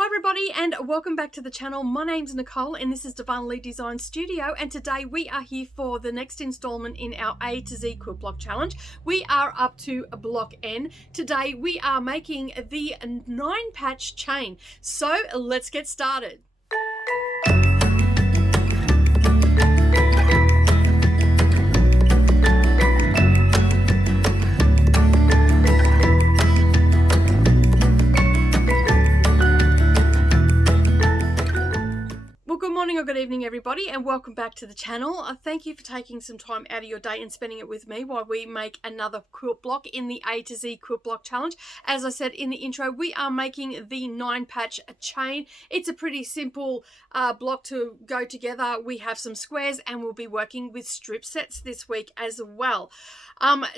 Hi everybody and welcome back to the channel. My name's Nicole and this is Darvanalee Designs Studio, and today we are here for the next installment in our A to Z Quilt Block Challenge. We are up to block N. Today we are making the 9-patch chain. So let's get started. Good morning or good evening everybody and welcome back to the channel. Thank you for taking some time out of your day and spending it with me while we make another quilt block in the A to Z Quilt Block Challenge. As I said in the intro, we are making the 9-patch chain. It's a pretty simple block to go together. We have some squares and we'll be working with strip sets this week as well.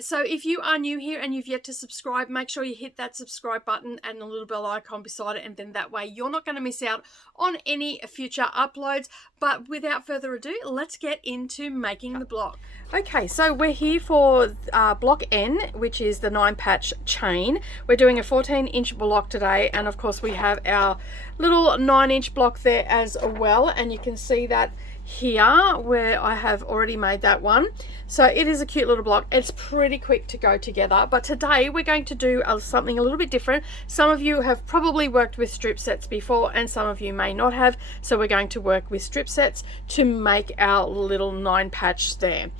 So if you are new here and you've yet to subscribe, make sure you hit that subscribe button and the little bell icon beside it, and then that way you're not going to miss out on any future uploads. But without further ado, let's get into making the block. Okay, so we're here for block N, which is the 9-patch chain. We're doing a 14-inch block today, and of course we have our little 9-inch block there as well, and you can see that here where I have already made that one. So it is a cute little block. It's pretty quick to go together, but today we're going to do something a little bit different. Some of you have probably worked with strip sets before and some of you may not have, so we're going to work with strip sets to make our little 9-patch there.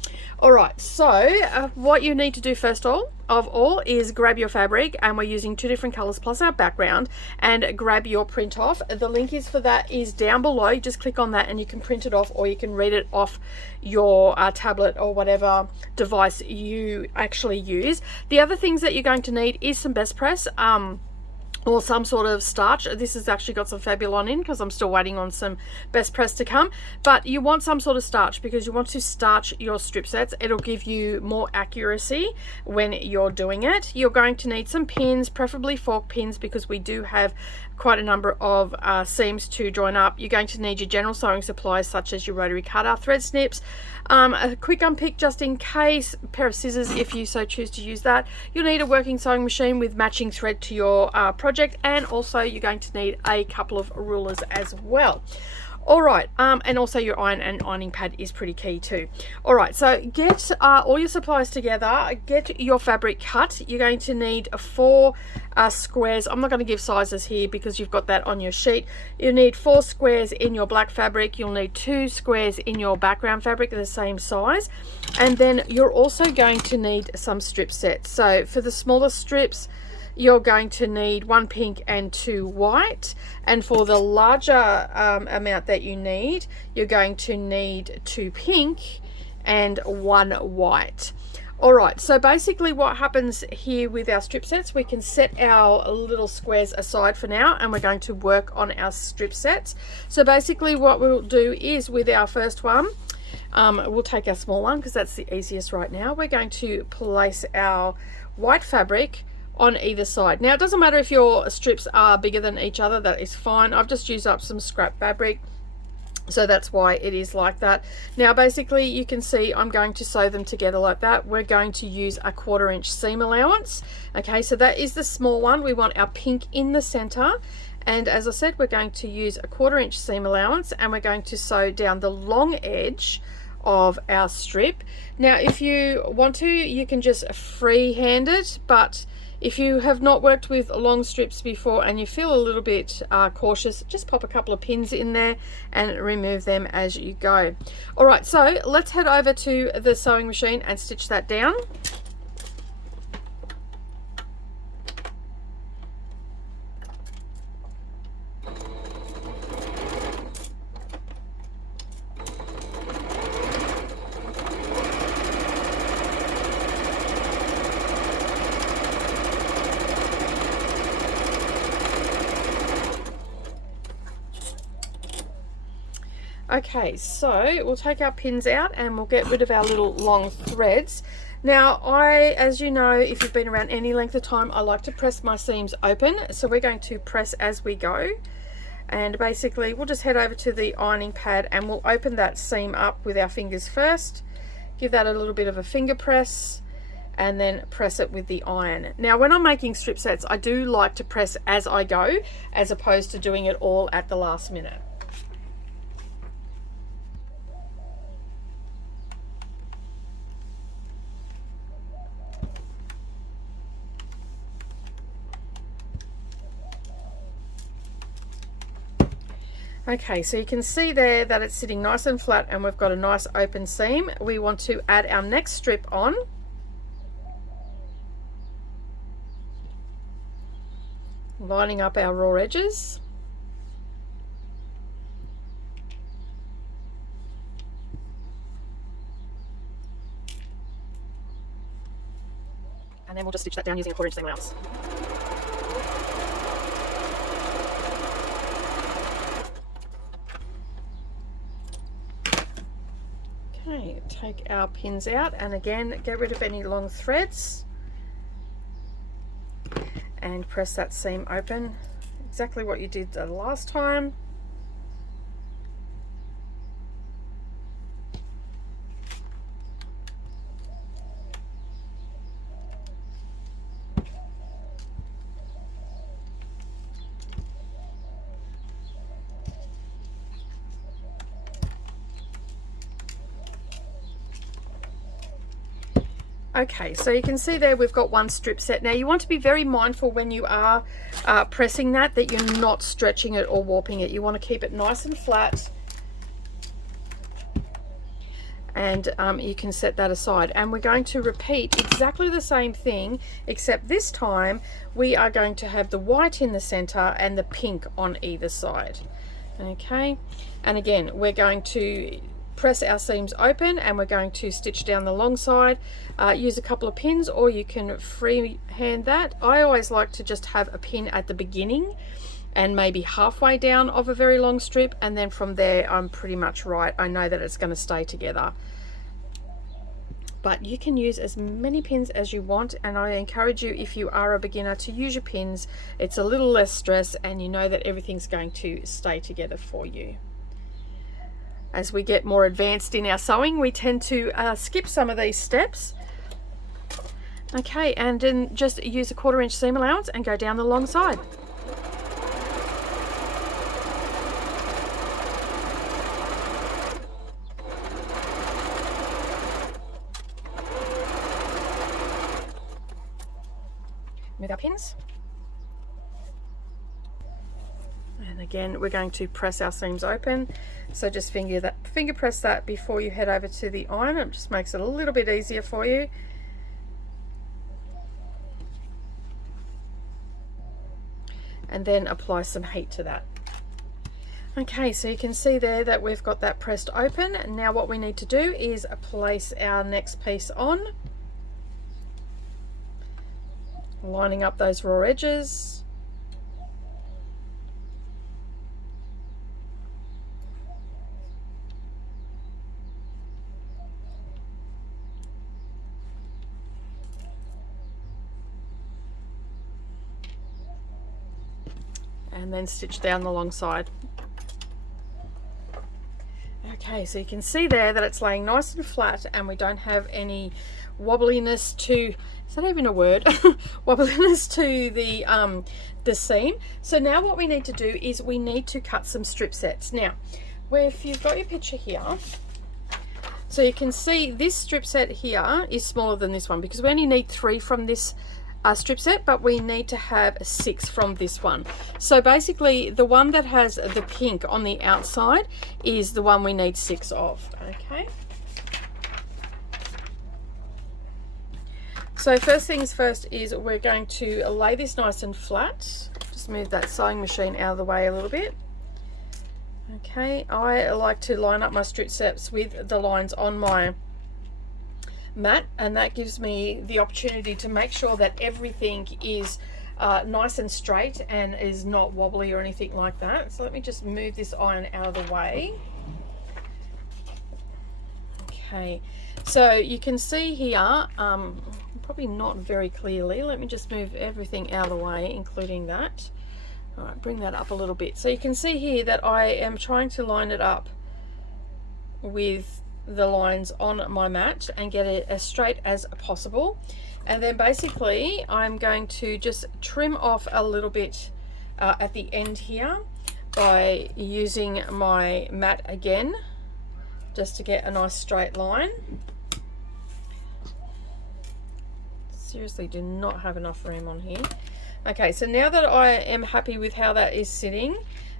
All right, so what you need to do first of all is grab your fabric, and we're using 2 different colors plus our background, and grab your print off. The link is for that is down below. You just click on that and you can print it off, or you can read it off your tablet or whatever device you actually use. The other things that you're going to need is some best press, or some sort of starch. This has actually got some Fabulon in because I'm still waiting on some best press to come, but you want some sort of starch because you want to starch your strip sets. It'll give you more accuracy when you're doing it. You're going to need some pins, preferably fork pins, because we do have quite a number of seams to join up. You're going to need your general sewing supplies such as your rotary cutter, thread snips, a quick unpick just in case, a pair of scissors if you so choose to use that. You'll need a working sewing machine with matching thread to your project, and also you're going to need a couple of rulers as well. All right, and also your iron and ironing pad is pretty key too. All right, so get all your supplies together, get your fabric cut. You're going to need 4 squares. I'm not going to give sizes here because you've got that on your sheet. You need 4 squares in your black fabric. You'll need 2 squares in your background fabric, the same size. And then you're also going to need some strip sets. So for the smaller strips, you're going to need 1 pink and 2 white, and for the larger amount that you need, you're going to need 2 pink and 1 white. All right, so basically what happens here with our strip sets, we can set our little squares aside for now, and we're going to work on our strip sets. So basically what we'll do is, with our first one, we'll take our small one because that's the easiest right now. We're going to place our white fabric on either side. Now it doesn't matter if your strips are bigger than each other, that is fine. I've just used up some scrap fabric, so that's why it is like that. Now basically you can see I'm going to sew them together like that. We're going to use a 1/4 inch seam allowance. Okay, so that is the small one. We want our pink in the center, and as I said, we're going to use a 1/4 inch seam allowance, and we're going to sew down the long edge of our strip. Now if you want to, you can just freehand it, but if you have not worked with long strips before and you feel a little bit cautious, just pop a couple of pins in there and remove them as you go. All right, so let's head over to the sewing machine and stitch that down. Okay, so we'll take our pins out and we'll get rid of our little long threads. Now as you know, if you've been around any length of time, I like to press my seams open, so we're going to press as we go. And basically we'll just head over to the ironing pad and we'll open that seam up with our fingers first, give that a little bit of a finger press, and then press it with the iron. Now when I'm making strip sets, I do like to press as I go as opposed to doing it all at the last minute. Okay, so you can see there that it's sitting nice and flat and we've got a nice open seam. We want to add our next strip on. Lining up our raw edges. And then we'll just stitch that down using a 1/4 inch seam allowance. Okay, take our pins out and again get rid of any long threads and press that seam open, exactly what you did the last time. Okay, so you can see there we've got one strip set. Now you want to be very mindful when you are pressing that you're not stretching it or warping it. You want to keep it nice and flat, and you can set that aside. And we're going to repeat exactly the same thing, except this time we are going to have the white in the center and the pink on either side. Okay, and again we're going to press our seams open and we're going to stitch down the long side. Use a couple of pins or you can freehand that. I always like to just have a pin at the beginning and maybe halfway down of a very long strip, and then from there I'm pretty much right. I know that it's going to stay together. But you can use as many pins as you want, and I encourage you, if you are a beginner, to use your pins. It's a little less stress and you know that everything's going to stay together for you. As we get more advanced in our sewing, we tend to skip some of these steps. Okay, and then just use a 1/4 inch seam allowance and go down the long side. Move our pins. And again, we're going to press our seams open. So just finger press that before you head over to the iron. It just makes it a little bit easier for you. And then apply some heat to that. Okay, so you can see there that we've got that pressed open. Now what we need to do is place our next piece on, lining up those raw edges. And then stitch down the long side. Okay, so you can see there that it's laying nice and flat and we don't have any wobbliness to, is that even a word? Wobbliness to the seam. So now what we need to do is we need to cut some strip sets. Now, if you've got your picture here, so you can see this strip set here is smaller than this one because we only need 3 from this strip set, but we need to have 6 from this one. So basically the one that has the pink on the outside is the one we need 6 of. Okay, so first things first is we're going to lay this nice and flat. Just move that sewing machine out of the way a little bit. Okay, I like to line up my strip sets with the lines on my mat, and that gives me the opportunity to make sure that everything is nice and straight and is not wobbly or anything like that. So let me just move this iron out of the way. Okay, so you can see here, probably not very clearly, let me just move everything out of the way, including that. All right, bring that up a little bit. So you can see here that I am trying to line it up with the lines on my mat and get it as straight as possible. And then basically I'm going to just trim off a little bit at the end here by using my mat again, just to get a nice straight line. Seriously, do not have enough room on here. Okay, so now that I am happy with how that is sitting,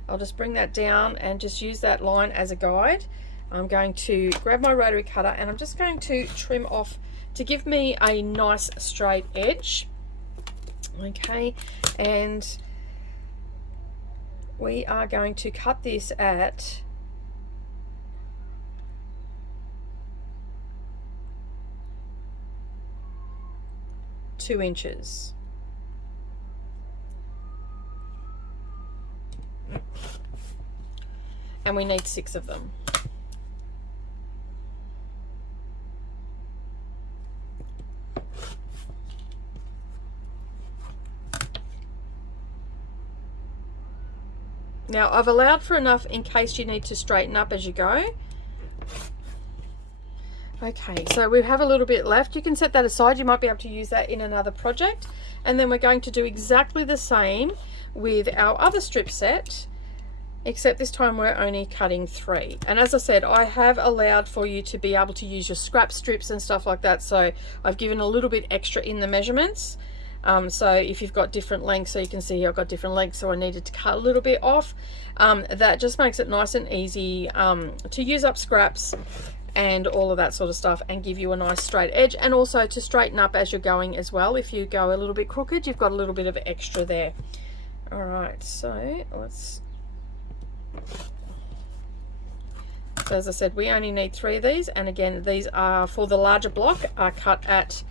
I'll just bring that down and just use that line as a guide. I'm going to grab my rotary cutter and I'm just going to trim off to give me a nice straight edge. Okay, and we are going to cut this at 2 inches. And we need 6 of them. Now I've allowed for enough in case you need to straighten up as you go. Okay, so we have a little bit left. You can set that aside. You might be able to use that in another project. And then we're going to do exactly the same with our other strip set, except this time we're only cutting 3. And as I said, I have allowed for you to be able to use your scrap strips and stuff like that, so I've given a little bit extra in the measurements. So if you've got different lengths, so you can see here I've got different lengths, so I needed to cut a little bit off. That just makes it nice and easy to use up scraps and all of that sort of stuff, and give you a nice straight edge, and also to straighten up as you're going as well. If you go a little bit crooked, you've got a little bit of extra there. All right, so let's, so as I said, we only need 3 of these, and again, these are for the larger block, are cut at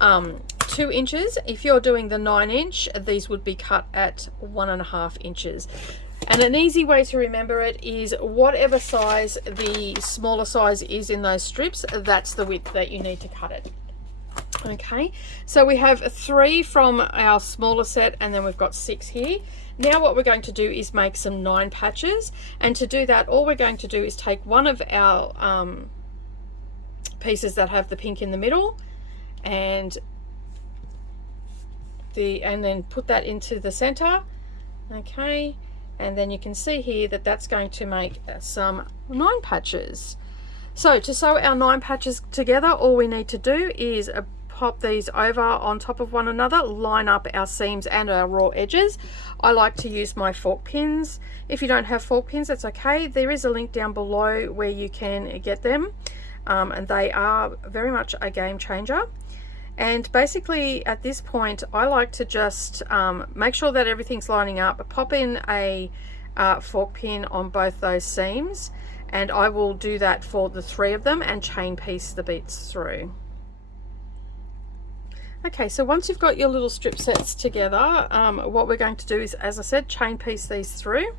2 inches. If you're doing the 9-inch, these would be cut at 1.5 inches. And an easy way to remember it is whatever size the smaller size is in those strips, that's the width that you need to cut it. Okay, so we have 3 from our smaller set, and then we've got 6 here. Now what we're going to do is make some 9 patches, and to do that, all we're going to do is take one of our pieces that have the pink in the middle, and then put that into the center. Okay, and then you can see here that that's going to make some 9 patches. So to sew our 9 patches together, all we need to do is pop these over on top of one another, line up our seams and our raw edges. I like to use my fork pins. If you don't have fork pins, that's okay. There is a link down below where you can get them, and they are very much a game changer. And basically at this point, I like to just make sure that everything's lining up, pop in a fork pin on both those seams, and I will do that for the 3 of them and chain piece the bits through. Okay, so once you've got your little strip sets together, what we're going to do is, as I said, chain piece these through.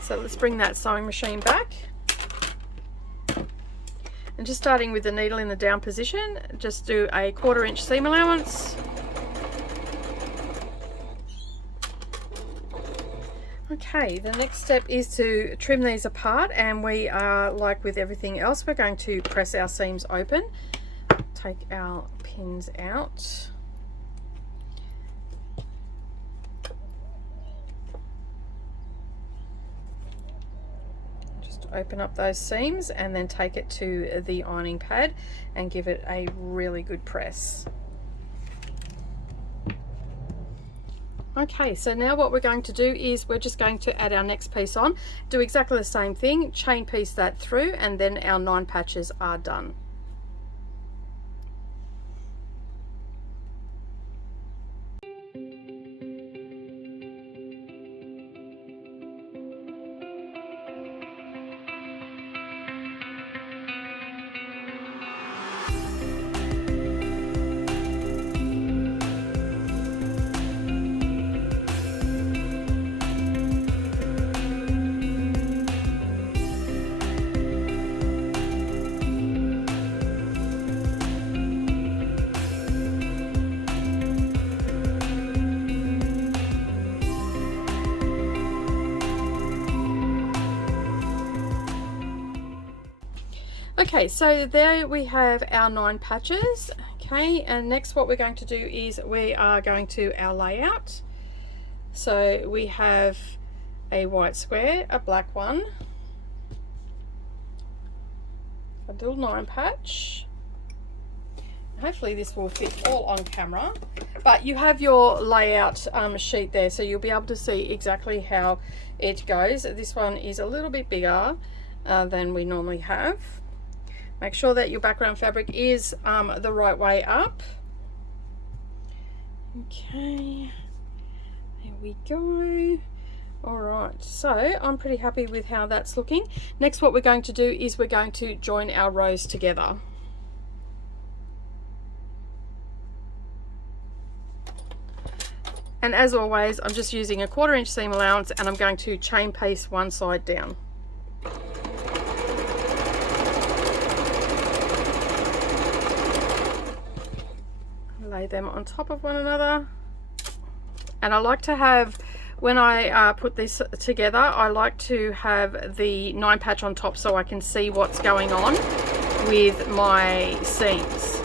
So let's bring that sewing machine back. And just starting with the needle in the down position, just do a 1/4 inch seam allowance. Okay, the next step is to trim these apart, and we are, like with everything else, we're going to press our seams open. Take our pins out. Open up those seams and then take it to the ironing pad and give it a really good press. Okay, so now what we're going to do is we're just going to add our next piece on, do exactly the same thing, chain piece that through, and then our 9 patches are done. Okay, so there we have our 9 patches. Okay, and next what we're going to do is we are going to our layout. So we have a white square, a black one, a little 9 patch. Hopefully this will fit all on camera, but you have your layout sheet there, so you'll be able to see exactly how it goes. This one is a little bit bigger than we normally have. Make sure that your background fabric is the right way up. Okay, there we go. All right, so I'm pretty happy with how that's looking. Next, what we're going to do is we're going to join our rows together. And as always, I'm just using a 1/4 inch seam allowance, and I'm going to chain piece one side down. Lay them on top of one another. And I like to have, when I put this together, I like to have the 9 patch on top so I can see what's going on with my seams.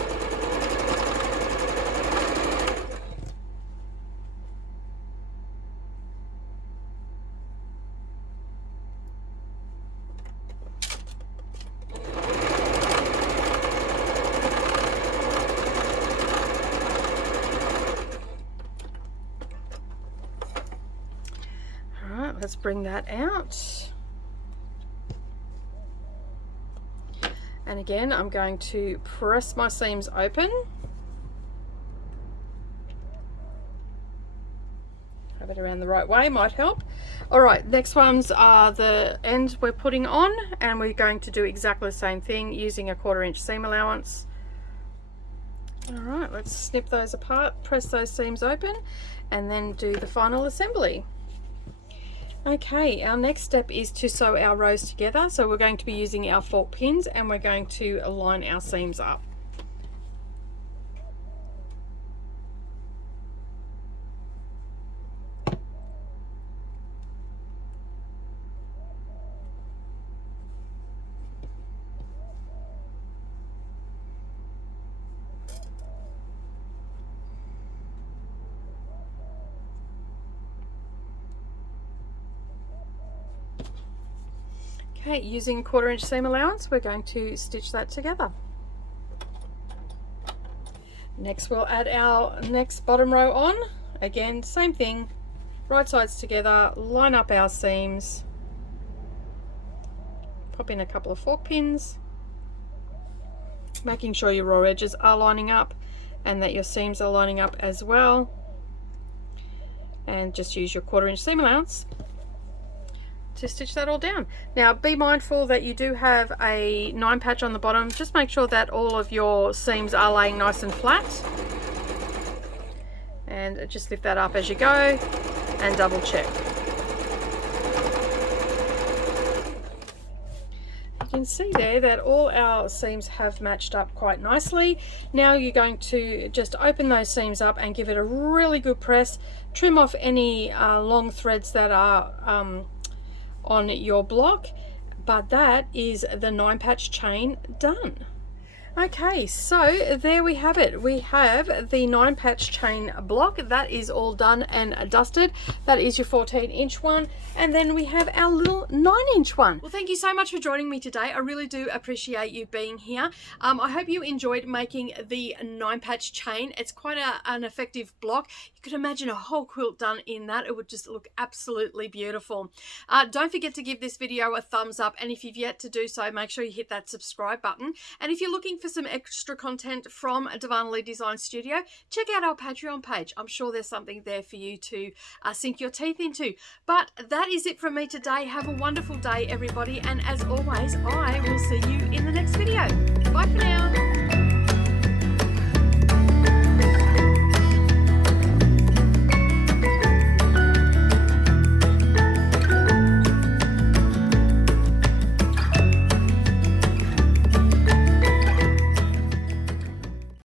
Let's bring that out. And again, I'm going to press my seams open. Have it around the right way, might help. All right, next ones are the ends we're putting on, and we're going to do exactly the same thing using a 1/4 inch seam allowance. All right, let's snip those apart, press those seams open, and then do the final assembly. Okay, our next step is to sew our rows together. So we're going to be using our fork pins, and we're going to align our seams up. Okay, using a 1/4 inch seam allowance, we're going to stitch that together. Next, we'll add our next bottom row on. Again, same thing, right sides together, line up our seams, pop in a couple of fork pins, making sure your raw edges are lining up and that your seams are lining up as well. And just use your 1/4 inch seam allowance to stitch that all down. Now be mindful that you do have a 9 patch on the bottom. Just make sure that all of your seams are laying nice and flat, and just lift that up as you go and double check. You can see there that all our seams have matched up quite nicely. Now you're going to just open those seams up and give it a really good press. Trim off any long threads that are on your block, but that is the 9 patch chain done. Okay, so there we have it. We have the 9 patch chain block. That is all done and dusted. That is your 14-inch one, and then we have our little 9-inch one. Well, thank you so much for joining me today. I really do appreciate you being here. I hope you enjoyed making the 9 patch chain. It's quite an effective block. You could imagine a whole quilt done in that. It would just look absolutely beautiful. Don't forget to give this video a thumbs up, and if you've yet to do so, make sure you hit that subscribe button. And if you're looking for some extra content from Darvanalee Designs Studio, check out our Patreon page. I'm sure there's something there for you to sink your teeth into. But that is it from me today. Have a wonderful day, everybody, and as always, I will see you in the next video. Bye for now.